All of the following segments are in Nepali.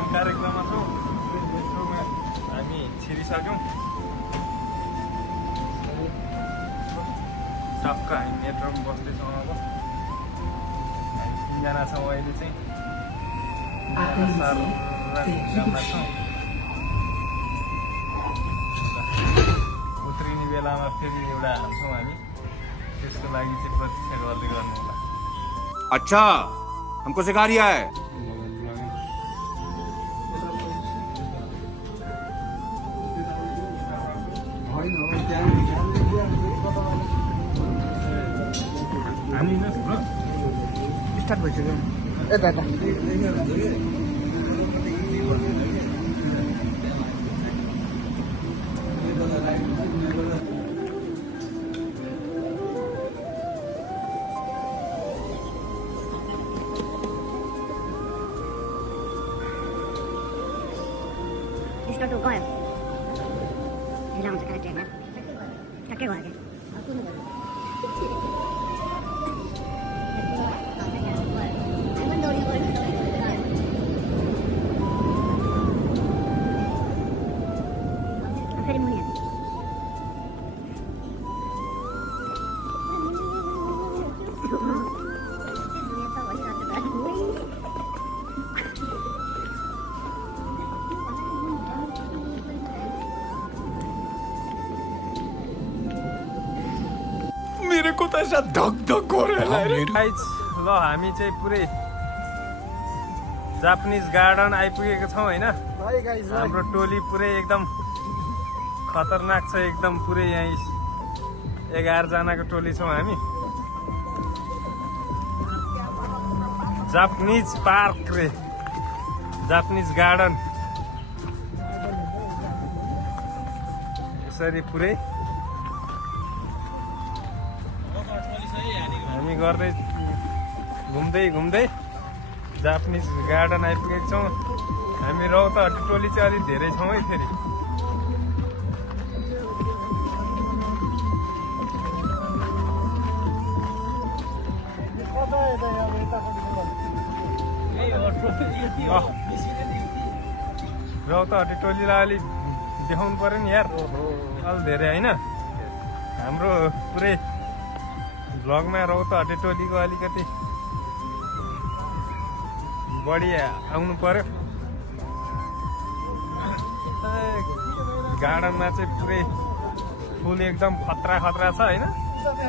काम कार्यक्रममा छौँ। मेट्रोमा हामी छिरिसक्यौँ। टक्क हामी मेट्रोमा बस्दैछौँ। अब हामी 3 जना छौँ अहिले चाहिँ। उत्रिने बेलामा फेरि एउटा हाल्छौँ हामी। त्यसको लागि चाहिँ प्रतीक्षा गर्दै गर्नु होला। अच्छा, हमको सिखा रिया है। स्टार्ट भइसक्यो। ए दादा स्टार्ट गयो ढिला हुन्छ कहाँ ट्रेन ठ्याक्कै भयो क्या फेरि मुनि मेरे को तो ऐसा धक धक हो रहा है। गाइज ल हामी चाहिँ पुरै जापानिज गार्डन आइपुगेको छौँ हैन। हाम्रो टोली पुरै एकदम खतरनाक छ एकदम। पुरै यही 11 जनाको टोली छौँ हामी। जापानिज पार्क रे जापानिज गार्डन यसरी पुरै हामी गर्दै घुम्दै घुम्दै जापानिज गार्डन आइपुगेको छौँ। हामी रौतहट्टी टोली चाहिँ अलिक धेरै छौँ है फेरि। रौतहट्टी टोलीलाई अलिक देखाउनु पर्यो नि यार अलि धेरै होइन। हाम्रो पुरै भ्लगमा रौतहट्टी टोलीको अलिकति बढी आउनु पर्यो। गार्डनमा चाहिँ पुरै फुल एकदम खतरा खतरा छ होइन।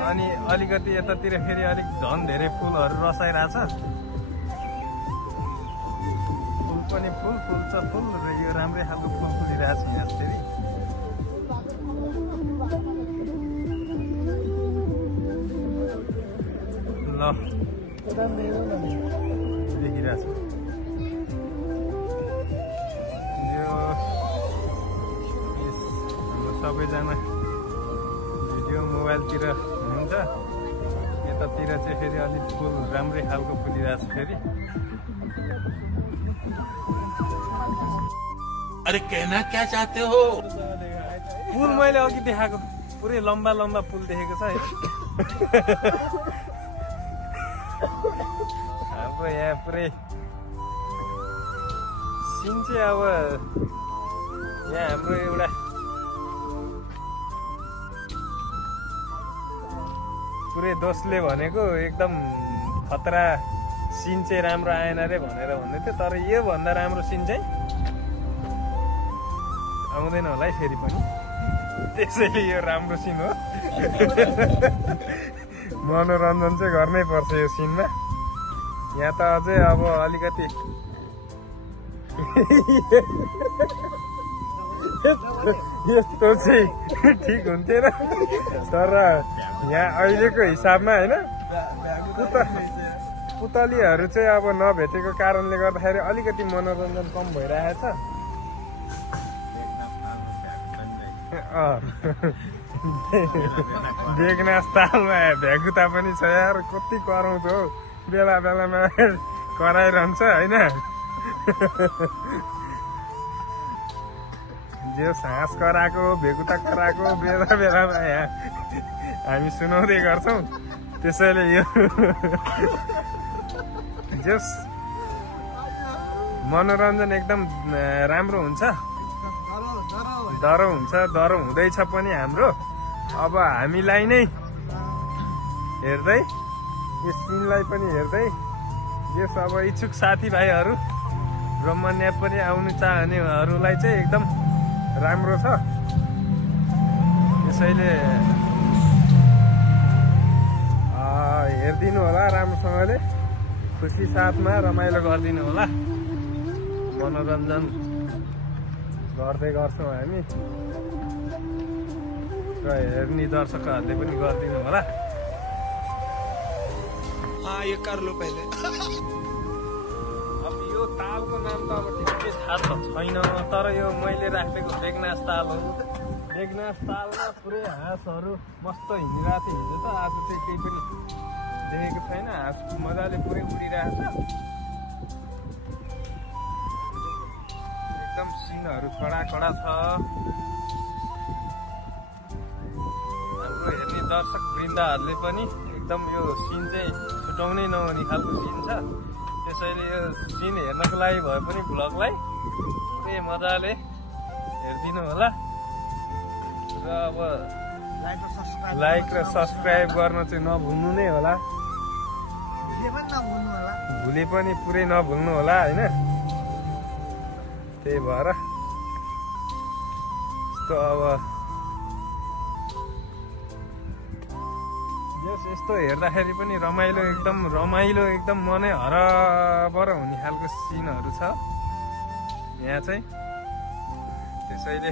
अनि अलिकति यतातिर फेरि अलिक झन् धेरै फुलहरू रसाइरहेछ। फुल पनि फुल फुल्छ फुल र यो राम्रै खालको फुल फुलिरहेछ यहाँ फेरि। ल देखिरहेछ यो हाम्रो सबैजना भिडियो मोबाइलतिर हुनुहुन्छ। यतातिर चाहिँ फेरि अलिक फुल राम्रै खालको फुलिरहेछ फेरि। अरे कहना क्या चाहते हो? फुल मैले अघि देखाएको पुरै लम्बा लम्बा फुल देखेको छ है। हाम्रो यहाँ पुरै सिन चाहिँ अब यहाँ हाम्रो एउटा पुरै दोषले भनेको एकदम खतरा सिन चाहिँ राम्रो आएन रे भनेर भन्दै थियो। तर यो भन्दा राम्रो सिन चाहिँ आउँदैन होला है फेरि पनि। त्यसैले यो राम्रो सिन हो। मनोरञ्जन चाहिँ गर्नै पर्छ यो सिनमा। यहाँ त अझै अब अलिकति यस्तो चाहिँ ठिक हुन्थेन। तर यहाँ अहिलेको हिसाबमा होइन पुतलीहरू चाहिँ अब नभेटेको कारणले गर्दाखेरि अलिकति मनोरञ्जन कम भइरहेछ। बेगनास तालमा भ्यागुता पनि छ यार। कति कराउँछ हौ बेला बेलामा कराइरहन्छ होइन। जे सास कराएको भेगुता कराएको बेला बेलामा यहाँ हामी सुनाउँदै गर्छौँ। त्यसैले यो जस मनोरञ्जन एकदम राम्रो हुन्छ, डह्रो हुन्छ, डह्रो हुँदैछ पनि हाम्रो। अब हामीलाई नै हेर्दै यस सिनलाई पनि हेर्दै यस अब इच्छुक साथीभाइहरू ब्रह्मण्य पनि आउनु चाहनेहरूलाई चाहिँ एकदम राम्रो छ। त्यसैले हेरिदिनु होला, राम्रोसँगले खुसी साथमा रमाइलो गरिदिनु होला। मनोरञ्जन गर्दै गर्छौँ हामी र हेर्ने दर्शकहरूले पनि गरिदिनु होला। ये कर लो पहले। अब यो तालको नाम त अब ठिकै थाहा त छैन, तर यो मैले राखेको बेगनास ताल हो। बेगनास तालमा पुरै हाँसहरू मस्त हिँडिरहेको थियो हिजो त, आज चाहिँ केही पनि देखेको छैन। हाँस मजाले पुरै उडिरहेको छ, एकदम सिनहरू कडा कडा छ। हाम्रो हेर्ने दर्शक वृन्दहरूले पनि एकदम यो सिन चाहिँ छुटाउनै नहुने खालको सिन छ। त्यसैले यो सिन हेर्नको लागि भए पनि भ्लगलाई पुरै मजाले हेरिदिनु होला र अब लाइक र सब्सक्राइब गर्न चाहिँ नभुल्नु नै होला, भुले पनि पुरै नभुल्नु होला होइन। त्यही भएर यस्तो अब यस्तो हेर्दाखेरि पनि रमाइलो एकदम मनै हरबर हुने खालको सिनहरू छ यहाँ चाहिँ। त्यसैले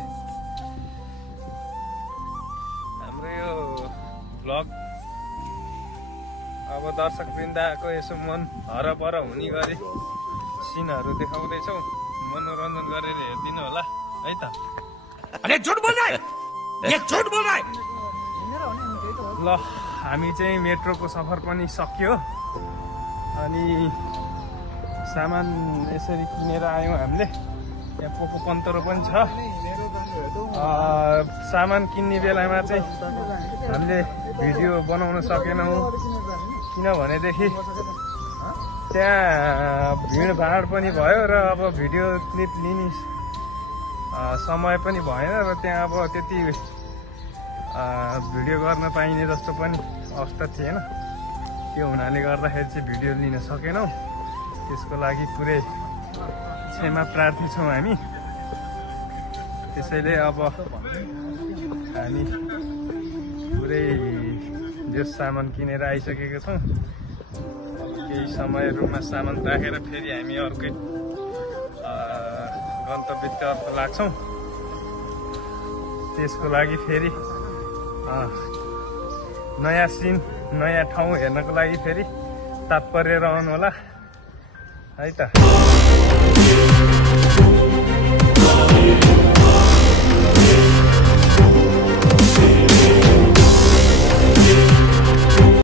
हाम्रो यो भ्लग अब दर्शक वृन्दको यसो मन हरपर हुने गरी सिनहरू देखाउँदैछौँ, मनोरञ्जन गरेर हेरिदिनु होला है त। अरे झुट बोल रहा है, ये झुट बोल रहा है। ल हामी चाहिँ मेट्रोको सफर पनि सक्यो, अनि सामान यसरी किनेर आयौँ हामीले। यहाँ पोको पन्तरो पनि छ। सामान किन्ने बेलामा चाहिँ हामीले भिडियो बनाउन सकेनौँ, किनभनेदेखि त्यहाँ भिडभाड पनि भयो र अब भिडियो क्लिप लिने समय पनि भएन र त्यहाँ अब त्यति भिडियो गर्न पाइने जस्तो पनि अवस्था थिएन। त्यो हुनाले गर्दाखेरि चाहिँ भिडियो लिन सकेनौँ। त्यसको लागि पुरै क्षमा प्रार्थी छौँ हामी। त्यसैले अब हामी पुरै जो सामान किनेर आइसकेको छौँ। केही समय रुममा सामान राखेर फेरि हामी अर्कै गन्तव्यतर्फ लाग्छौँ। त्यसको लागि फेरि नयाँ सिन नयाँ ठाउँ हेर्नको लागि फेरि तात्पर्य रहनु होला है त।